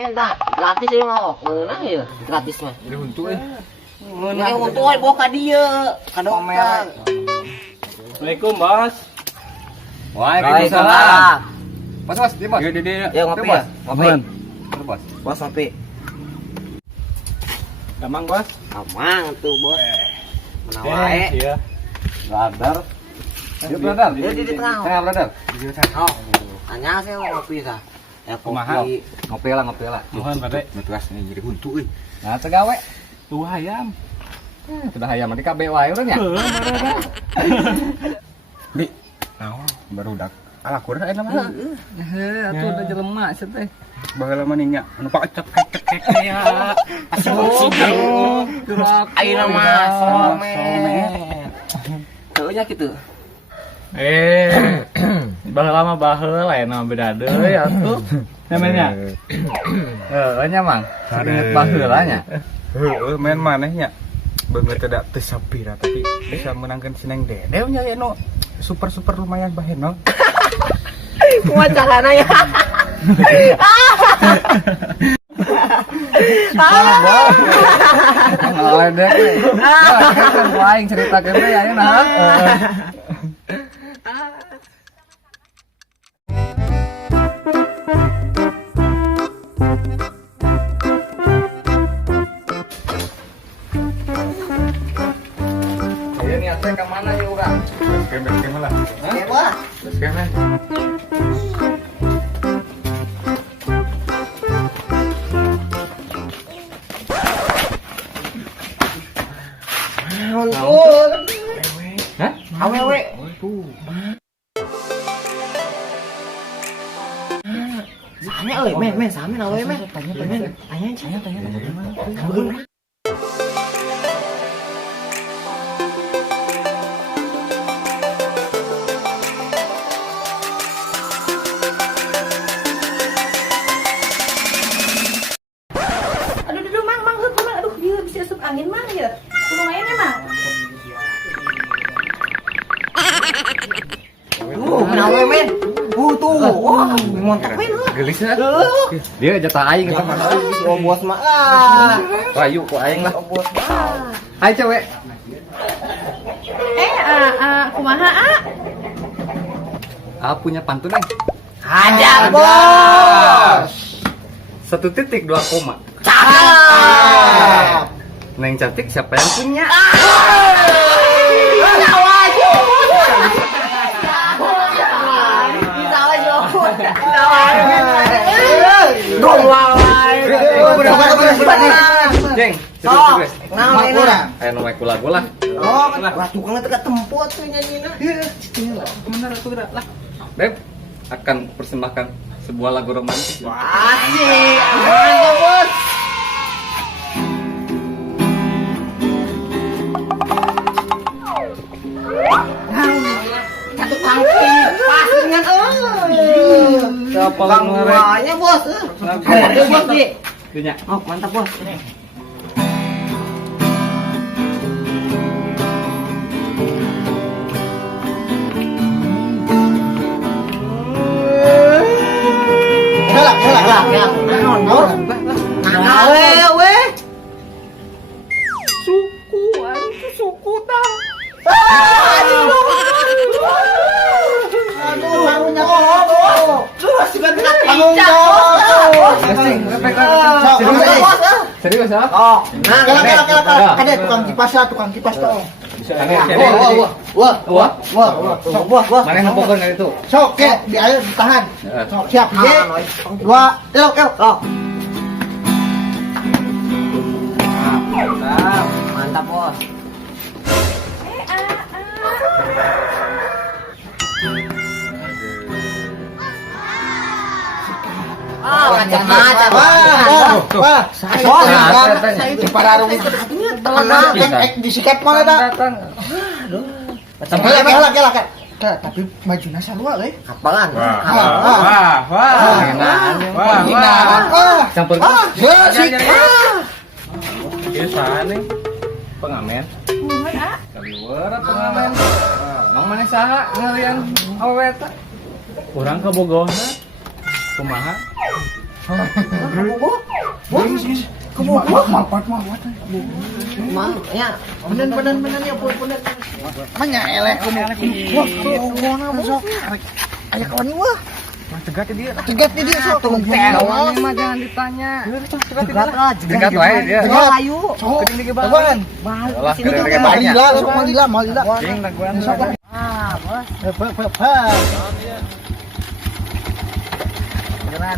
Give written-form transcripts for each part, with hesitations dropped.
Entah, gratis ya mau. Nah ya, gratis mah. Jadi untuk Nah, untuk bawa ka dieu, ka dokter. Assalamualaikum, Bos. Waalaikumsalam. Mas, di Bos. Ya ngopi ya, ngopi. Bos. Bos ngopi. Gamang, Bos. Amang tuh, Bos. Mana wae. Iya. Brother. Iya, brother. Dia di tengah. Saya, brother. Oh, tanya saya ngopi tah. Ya Kumaha? kopi. Ngopi lah. Mohon, Pak. Nutuas nih jadi huntu euy. Nah, tegawe. Tuh ayam. Sudah hayam di KB wae urang ya. Bi. Naon? Baru dak. Alakur eta mah. Atuh udah jelema sia teh. Baheula mah ning nya. Anu pacek Ya. Ayeuna mah some. Teu nya kitu. Baheula mah baheula lain mah beda deui atuh. Namanya. Nya mang. Inget baheula nya. Heeh, main manehnya. Beungeut tidak teu sapira tapi bisa menangkan Sineng Dedeu nya anu super lumayan bahenol. Kumaha carana ya? Ngaledek we. Kan lain cerita kene ayeuna. Ayo niatnya ke mana ya urang? Beskem lah. Wah, Beskem we. untuk Hah? awewe. Same euy, men same awewe men. Tanya. Aduh, mang, aduh, dia bisa asup angin mah ya. Kudu main ya, mang. Awewe men. Tuh. Wah, montak men. Gelis ya? Dia jatah aing eta mah. Bos mah. Rayu ku aing lah. Bos mah. Hai cewek. Kumaha, Punya pantun eng. Ada, Bos. 1.2 koma. Cakep. Neng cantik siapa yang punya? Jeng, Sok, naon ayo nu make lagu lah. Oh, wah tukangnya teh tempot tuh nyanyina. Bener atuh lah. Beb akan persembahkan sebuah lagu romantis. Asik. Mantap, Bos. Satu kaki pas dengan Siapa Bang buahnya, Bos. Ada, Bos, Bi. Dinya. Oh, mantap, Bos. Ya. We. Suku tah. Aduh, bangunnya kok. Terus sebentar pincang, Bos. Serius ya? Oh, nah, Galak. Ada tukang kipas tuh. Wah. Sok, Bos. Mana yang ngepokon kali itu? Sok, ke di air ditahan. Sok, siap. Ah, 2, elok. Mantap, Bos. Macam-macam. Wah. Cipadarung itu. Tenang. Disikat mana dah? Datang. Kelak. Tapi majunya sarua euy. Kapalan. Campur. Ieu saha nih? Pengamen. Nuhun, Kaluar pengamen. Mang maneh saha ngalian awewe eta? Urang ke Bogor. Kumaha? Mang, ya, bener ya, bener. Manya elek kumu. Wah, kumu sok. Aya kawan wah. Cegat dia sok. Kawan mah jangan ditanya. Cegat wae dia. Ayo. Gede ge bahan. Alah, gede-gede banyak. Malila. Jeung daguan. Ah, bos.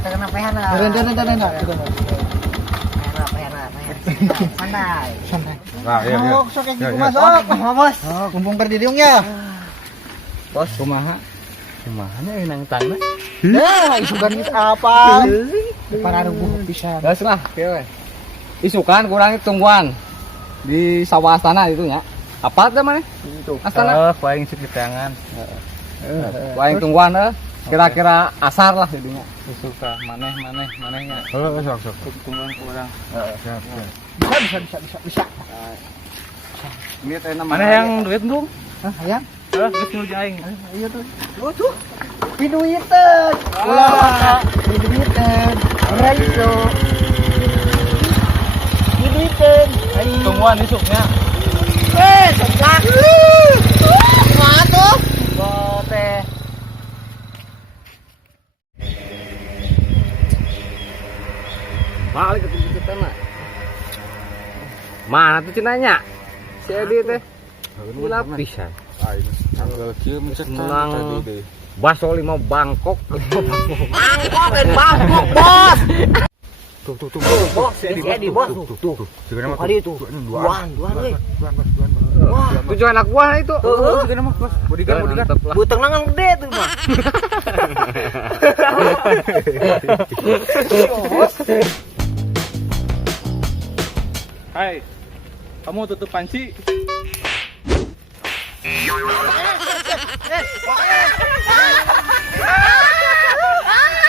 Kena pehana. Pandai. Nah, iya. Sok yang masuk. Bos. Kumpung kerdidiung ya. Bos kumaha? Kumahanya nang tanah. Nah, isukan kita apa? Para rubuh pisan. Gas lah, kieu we. Isukan kurang tungguan di sawah astana itu nya. Apa teh maneh? Itu. Astana. Paling sekitangan. Waing tungguan kira-kira asar lah jadinya. Suka manehnya. Sok. Tungguan kurang. Bisa. Ini teh Mana yang duit belum? Ayang. Geus nuju aing. Iya tuh. Tuh. Piduiteun. Ulah. Piduiteun. Ora iso. Piduiteun. Tungguan isuknya. Seplak. Matuh. Teh. balik ke kita mah. Mana tuh cenanya? Si Edi teh. Gila pisan. Tanggal kieu Menang. Baso 5 Bangkok. Bangkok, bos. Tuh. Bos, Edi, bos. Tuh. Kali itu. Duan, euy. Wah, tujuan anak buah itu. Juga nama bos. Bodyguard. Mantep lah. Buteng nangan gede tuh, mah. Hai. Kamu tutup panci.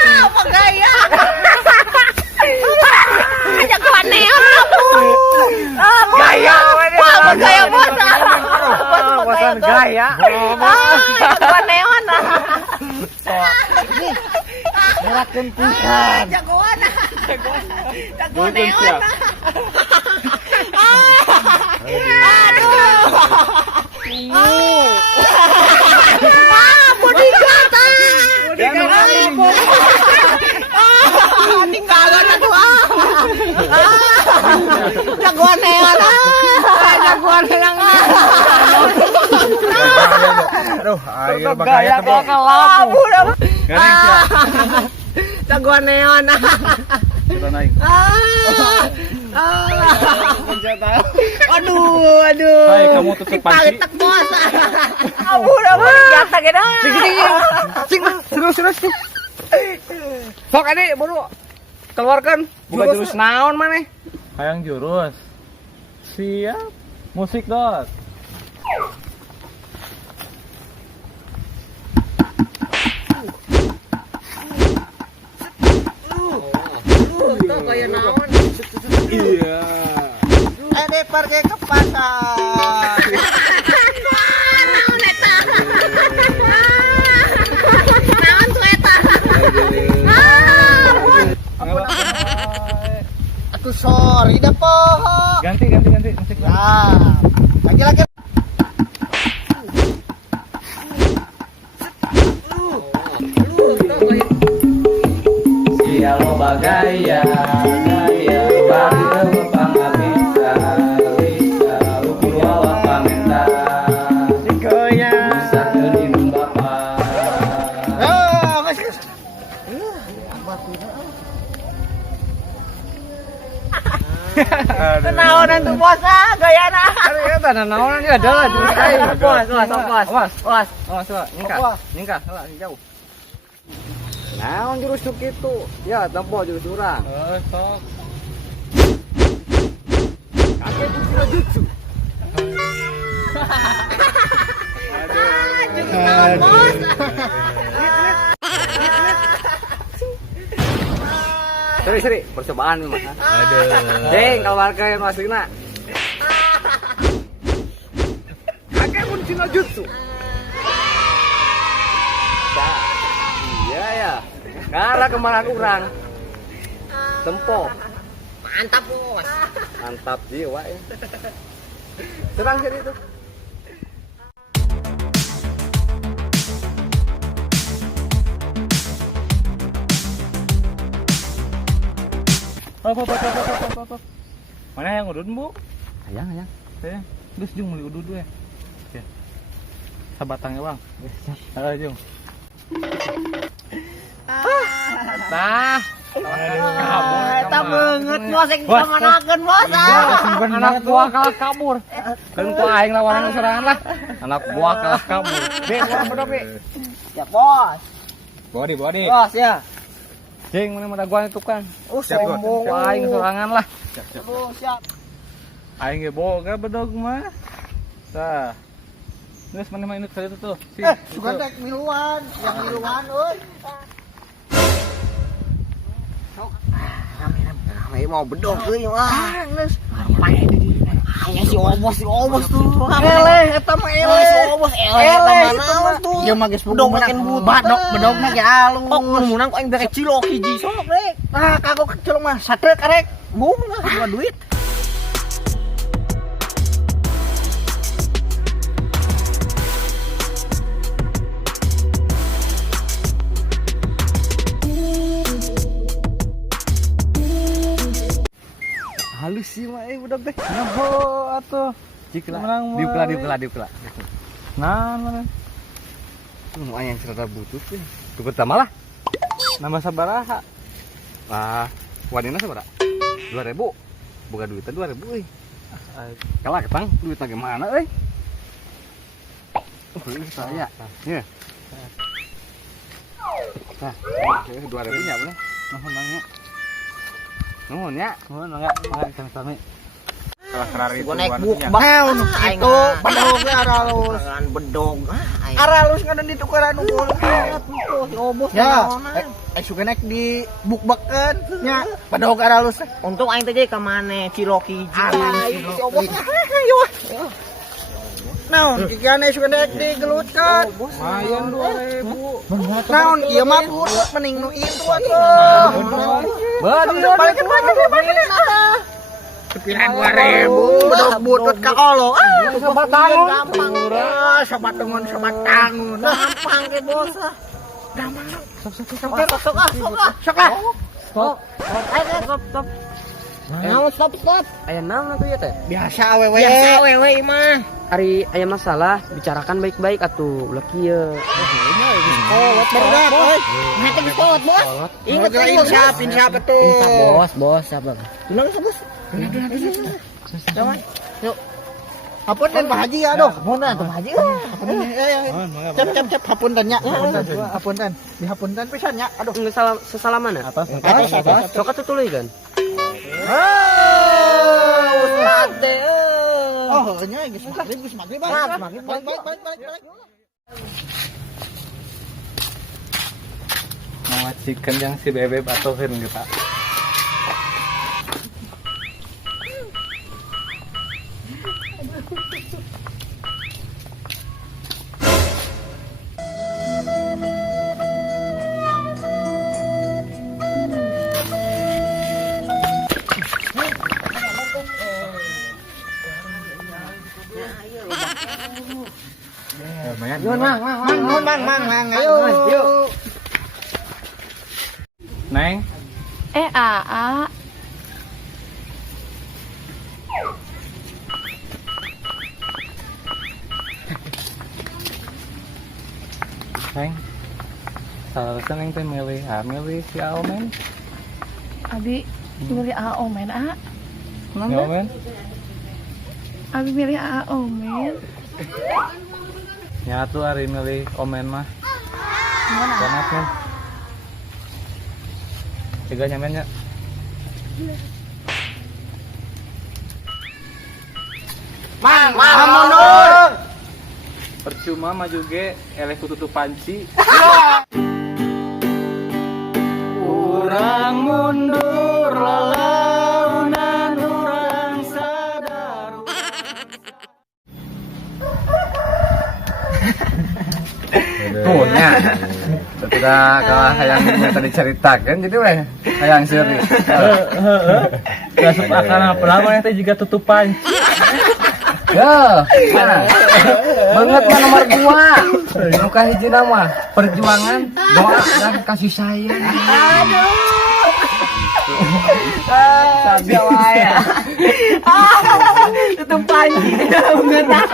Apa gaya? Ajak gua neon aku. Gaya, apa gaya bos? Bosan gaya. Ajak gua neon. Ngerakeun pisan. Jagoan. Jagoan neon. Bodyguard. Tinggalan aku. Jagoan neon. Jagoan neon. Aduh, ayo bagaya teh. Abu dah. Garing sia. Jagoan neon. Kita naik. Aduh. Hai, kamu tutup panci. Tek bos. Abu dah jatah gitu. Serius. Sok Edi, buru. Keluarkan. Buka jurus naon maneh? Hayang jurus. Siap. Musik dot. Kayak naon? Iya. Ede pergi ke pasar. Naon eta? Naon tuh eta? Atuh sorry dah poho. Ganti musik. Nah, lagi. Sial loba gaya bari pangabisa bisa ukur wawa pamenta bisa keun bapa. Naonan tuh bos gayana. Ari eta naon ieu adalah jurus aing. Bos. Awas, ningkah, heula jauh. Naon jurus nu kitu? Ya, tempo jurus urang. Sok. Kakek jurus jutsu. Bos. Seri, percobaan ini mah. Aduh. Deng, keluarga yang aslina. Kakek pun cina jutsu. Dah. Iya ya. Karena kemarahan orang. Tempo. Mantap, Bos. Mantap jiwa ya. Terang sini tuh. Hop. Mana yang udun, Bu? Ayang. Saya. Terus Jung beli udun dulu ya. Ya. Sabatangnya, Bang. Ayo, Jung. Tah. Eta beungeut Bos yang samanakeun Bos. Anak buah kalah kabur. Kan ku aing lawanan serangan lah. Anak buah kalah kabur. Be, bodoh be. Ya, Bos. Body. Bos ya. Cing, mana mah gua itu kan. Sombong. Aing serangan lah. Siap. Aing ge boga bedog mah. Tah. Geus mana mah induk itu tuh. Sugan tek miluan, yang miluan euy. Rame mau bedog euy mah. Geus. Aya si Obos tuh. Eleh eta mah eleh. Si Obos eleh eta mana tuh. Ieu mah geus bedog makin budok bedogna ge alus. Oh, munang ku aing bere cilok hiji sok rek. Ah, kagok cilok mah sateuk arek. Bung lah duit. Halus sih mah budak teh. Nabo atuh. Cikla. Menang mah. Diukla. Nah, mana? Ayang serada butut ya. Tuh pertama lah. Nambah sabaraha? Ah, wanina sabaraha? 2.000. Boga duitnya 2.000 euy. Kalah ketang duitnya gimana euy? Saya. Ya. Nah, 2.000 nya bener. Nuhun ya. Enggak kami. Salah kerari Gua naik buk baheun itu bedog aralus. Kan bedog. Aralus ngadan ditukeran unggul. Si Obos ya. Suka naik di bukbekeun nya bedog aralus. Untung aing teh ka mane cilok hiji. Si Obos. Naon kikiane suka naik di gelutkeun. Mayan 2.000. Naon ieu mah purut mending nu itu atuh. Balikin. Sepiran 2.000 bedog butut ka olo. Sobat tangun gampang. Sobat tangun. Gampang ke Bos. Gampang. Sok. Stop. Naon stop. Aya naon atuh ya teh? Biasa awewe mah. Ari aya masalah bicarakan baik-baik atuh. Ulah kieu. Kolot barudak euy. Mate geus kolot, Bos. Ingat siapa tuh? Bos, sabar. Tunang Bos. Jangan. Yuk. Hapunten Pak Haji aduh. Hapunten Pak Haji. Cep hapunten nya. Hapunten. Dihapunten pisan nya. Aduh. Sesalaman ya? Atas. Sok atuh tuluykeun. Ustaz teh. Oh, nya geus maghrib. Balik. Macikan yang si bebek atau firm kita. Mang, ayo. Neng, Aa. seharusnya Neng teh milih si Almen. Abi milih Aa Omen, A. Ya, Almen. Abi milih Aa Omen. Nyatu hari milih Omen mah. Mana? Banget men. Tiga nyamen ya. Mang mundur. Percuma maju ge eleh kututup panci. Urang mundur lalaunan urang sadar. Tuh nya. Sudah kalah hayang tadi ceritakan jadi weh hayang seri. Gak akan apa lama teh juga tutupan. Ya, mana? Banget mah nomor 2. Muka hiji nama perjuangan, doa dan kasih sayang. Sabi wae. Tutupan. Bener.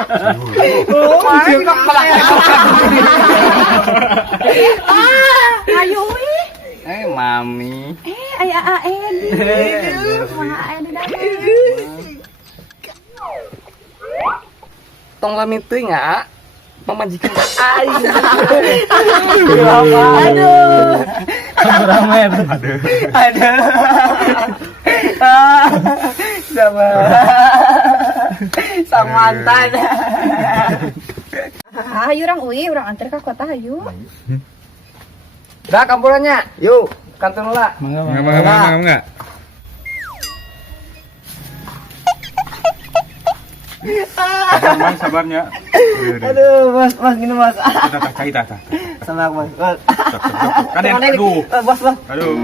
Ayo weh. Mami. Aya Edi. Mah Edi dah. Tong lami teuing ya. Pemajikan aing. Aduh. Beramer. Sang mantan. Ayo urang antar ka kota ayo. Dah kampurannya. Yuk, kantor lah. Enggak. Sabarnya. Aduh, Mas gini Mas. Kita. Senang Mas. Kan aduh. Bos. Aduh.